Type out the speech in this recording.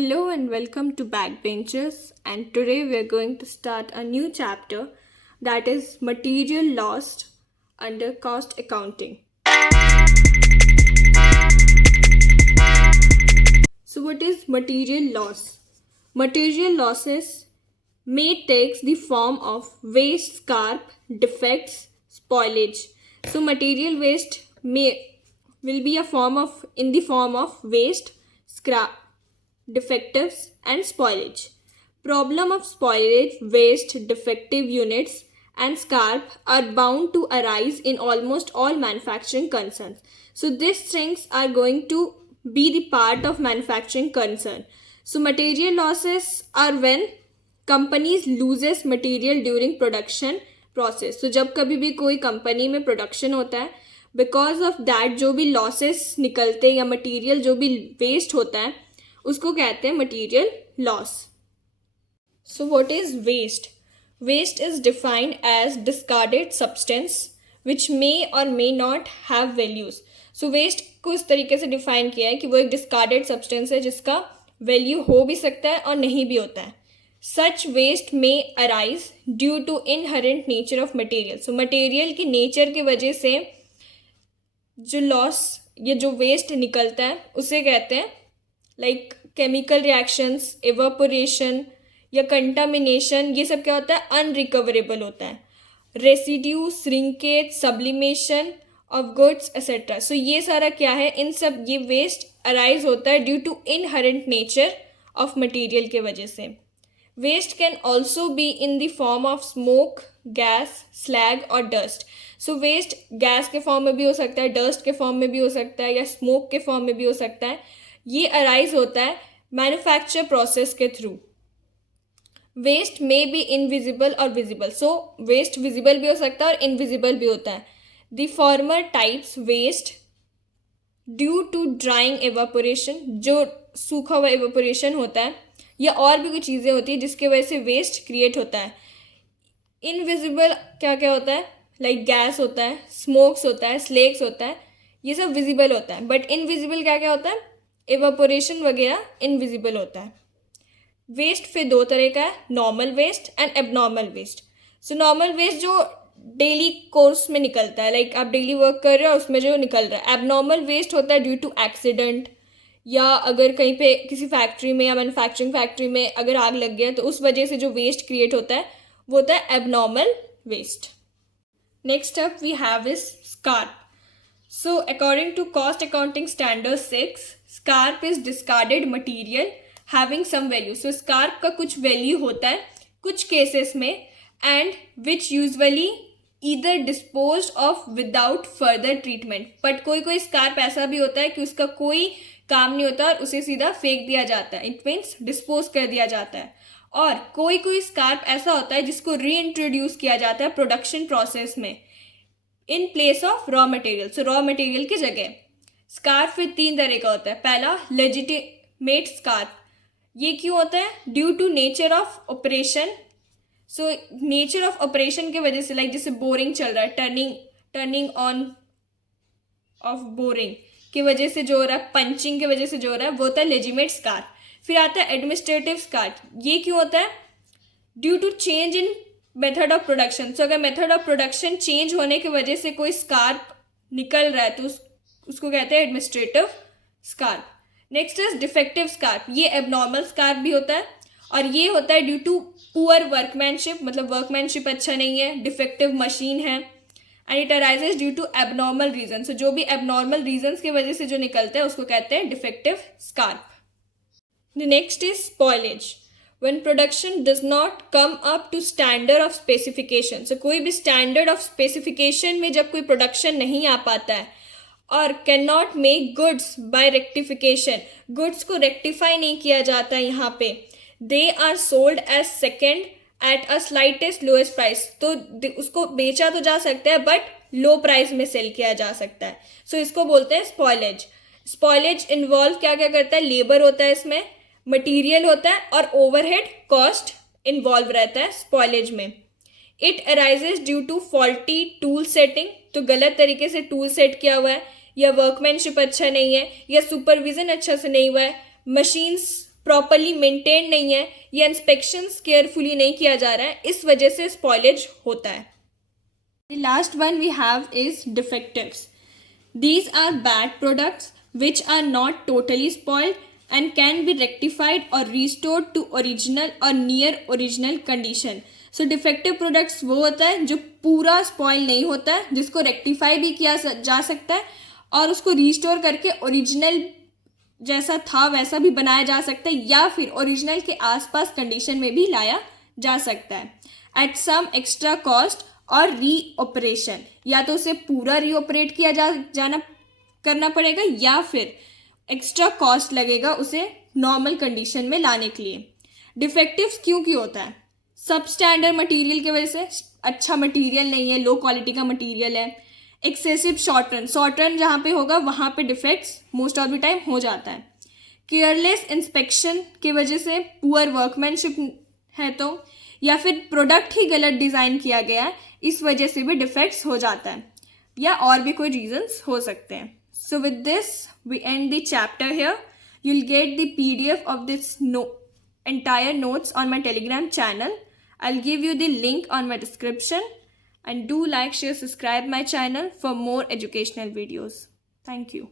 Hello and welcome to Backbenchers, and today we are going to start a new chapter that is material lost under cost accounting. So what is material loss? Material losses may take the form of waste, scrap, defects, spoilage. So material waste will be in the form of waste, scrap, defectives and spoilage. Problem of spoilage, waste, defective units and scrap are bound to arise in almost all manufacturing concerns. So these things are going to be the part of manufacturing concern. So material losses are when companies loses material during production process. So जब कभी भी कोई company में production होता है, because of that जो भी losses निकलते हैं या मटेरियल जो भी वेस्ट होता है उसको कहते हैं material loss. So what is waste? Waste is defined as discarded substance which may और may not have values. So waste को इस तरीके से डिफाइन किया है कि वो एक डिस्कार्डेड सब्सटेंस है जिसका वैल्यू हो भी सकता है और नहीं भी होता है. सच वेस्ट में arise due to inherent nature of material. So material की नेचर की वजह से जो लॉस या जो वेस्ट निकलता है उसे कहते हैं लाइक केमिकल रिएक्शंस, इवापोरेशन या कंटामिनेशन. ये सब क्या होता है? अनरिकवरेबल होता है. Residue, shrinkage, sublimation of goods etcetera. So ये सारा क्या है? इन सब ये वेस्ट अराइज होता है due to inherent nature of material के वजह से. Waste can also be in the form of smoke, gas, slag और डस्ट. सो वेस्ट गैस के फॉर्म में भी हो सकता है, डस्ट के फॉर्म में भी हो सकता है या स्मोक के फॉर्म में भी हो सकता है. ये अराइज होता है मैन्युफैक्चर प्रोसेस के through. Waste may be invisible और विजिबल. सो वेस्ट विजिबल भी हो सकता है और इनविजिबल भी होता है. The former types waste due to drying evaporation, जो सूखा हुआ एवापोरेशन होता है या और भी कुछ चीज़ें होती है जिसकी वजह से वेस्ट क्रिएट होता है. इनविजिबल क्या क्या होता है? लाइक गैस होता है, स्मोक्स होता है, स्लेग्स होता है, ये सब विजिबल होता है. बट इनविजिबल क्या क्या होता है? एवापोरेशन वगैरह इनविजिबल होता है. वेस्ट फिर दो तरह का है, normal waste and abnormal waste. So normal waste जो डेली कोर्स में निकलता है, लाइक आप डेली वर्क कर रहे हो उसमें जो निकल रहा है. एबनॉर्मल वेस्ट होता है ड्यू टू एक्सीडेंट या अगर कहीं पे किसी फैक्ट्री में या मैन्युफैक्चरिंग फैक्ट्री में अगर आग लग गया तो उस वजह से जो वेस्ट क्रिएट होता है वो होता है abnormal waste. Next up we have is scrap. So according to cost accounting standard 6, scrap is discarded material having some value. So scrap का कुछ value होता है कुछ cases में and which usually either disposed of without further treatment. But कोई कोई scrap ऐसा भी होता है कि उसका कोई काम नहीं होता और उसे सीधा फेंक दिया जाता है. It means dispose कर दिया जाता है. और कोई कोई scrap ऐसा होता है जिसको reintroduce किया जाता है प्रोडक्शन प्रोसेस में in place of raw material. So raw material की जगह. स्क्रैप फिर तीन तरह का होता है. पहला लेजिटिमेट स्क्रैप. ये क्यों होता है? Due to nature of operation. So nature of operation की वजह से, लाइक जैसे बोरिंग चल रहा है, टर्निंग ऑन ऑफ बोरिंग की वजह से जो हो रहा है, पंचिंग की वजह से जो हो रहा है वो होता है लेजिटिमेट स्क्रैप. फिर आता है एडमिनिस्ट्रेटिव स्क्रैप. ये क्यों होता है? Due to change in method of production. So अगर मेथड ऑफ प्रोडक्शन चेंज होने की वजह से कोई स्क्रैप निकल रहा है तो उसको कहते हैं administrative scrap. Next is defective scrap. ये एबनॉर्मल स्क्रैप भी होता है और ये होता है ड्यू टू पुअर वर्कमैनशिप, मतलब वर्कमैनशिप अच्छा नहीं है, डिफेक्टिव मशीन है and it arises due to abnormal reason. So जो भी एबनॉर्मल रीजन्स की वजह से जो निकलता है उसको कहते हैं defective scrap. The next is spoilage. When production does not come up to standard of specification. So कोई भी standard of specification में जब कोई production नहीं आ पाता है और cannot make goods by rectification, goods को rectify नहीं किया जाता है यहाँ पे, they are sold as second at a slightest lowest price. तो उसको बेचा तो जा सकता है बट लो प्राइस में सेल किया जा सकता है. सो इसको बोलते हैं स्पॉइलेज. स्पॉइलेज इन्वॉल्व क्या क्या करता है? लेबर होता है इसमें, मटेरियल होता है और ओवरहेड कॉस्ट इन्वॉल्व रहता है स्पॉइलेज में. It arises due to faulty tool setting. तो गलत तरीके से टूल सेट किया हुआ है या वर्कमैनशिप अच्छा नहीं है या सुपरविजन अच्छा से नहीं हुआ है, मशीन्स प्रॉपरली मेंटेन नहीं है या इंस्पेक्शंस केयरफुली नहीं किया जा रहा है, इस वजह से स्पॉइलेज होता है. The last one we have is defectives. These are bad products which are not totally spoiled and can be rectified or restored to original or near original condition. So defective products वो होता है जो पूरा spoil नहीं होता है, जिसको rectify भी किया जा सकता है और उसको restore करके original जैसा था वैसा भी बनाया जा सकता है या फिर ओरिजिनल के आसपास कंडीशन में भी लाया जा सकता है एट सम एक्स्ट्रा कॉस्ट और रीऑपरेशन. या तो उसे पूरा रीऑपरेट किया जाना करना पड़ेगा या फिर एक्स्ट्रा कॉस्ट लगेगा उसे नॉर्मल कंडीशन में लाने के लिए. डिफेक्टिव्स क्यों होता है? सब स्टैंडर्ड मटेरियल की वजह से, अच्छा मटेरियल नहीं है, लो क्वालिटी का मटेरियल है. एक्सेसिव शॉर्ट रन जहाँ पे होगा वहाँ पे defects most of the time हो जाता है. केयरलेस इंस्पेक्शन की वजह से, पुअर वर्कमैनशिप है तो, या फिर प्रोडक्ट ही गलत डिज़ाइन किया गया है, इस वजह से भी डिफेक्ट्स हो जाता है या और भी कोई रीजंस हो सकते हैं. So with this we end the chapter here. You will get the PDF of this entire notes on my Telegram channel. I'll give you the link on my description. And do like, share, subscribe my channel for more educational videos. Thank you.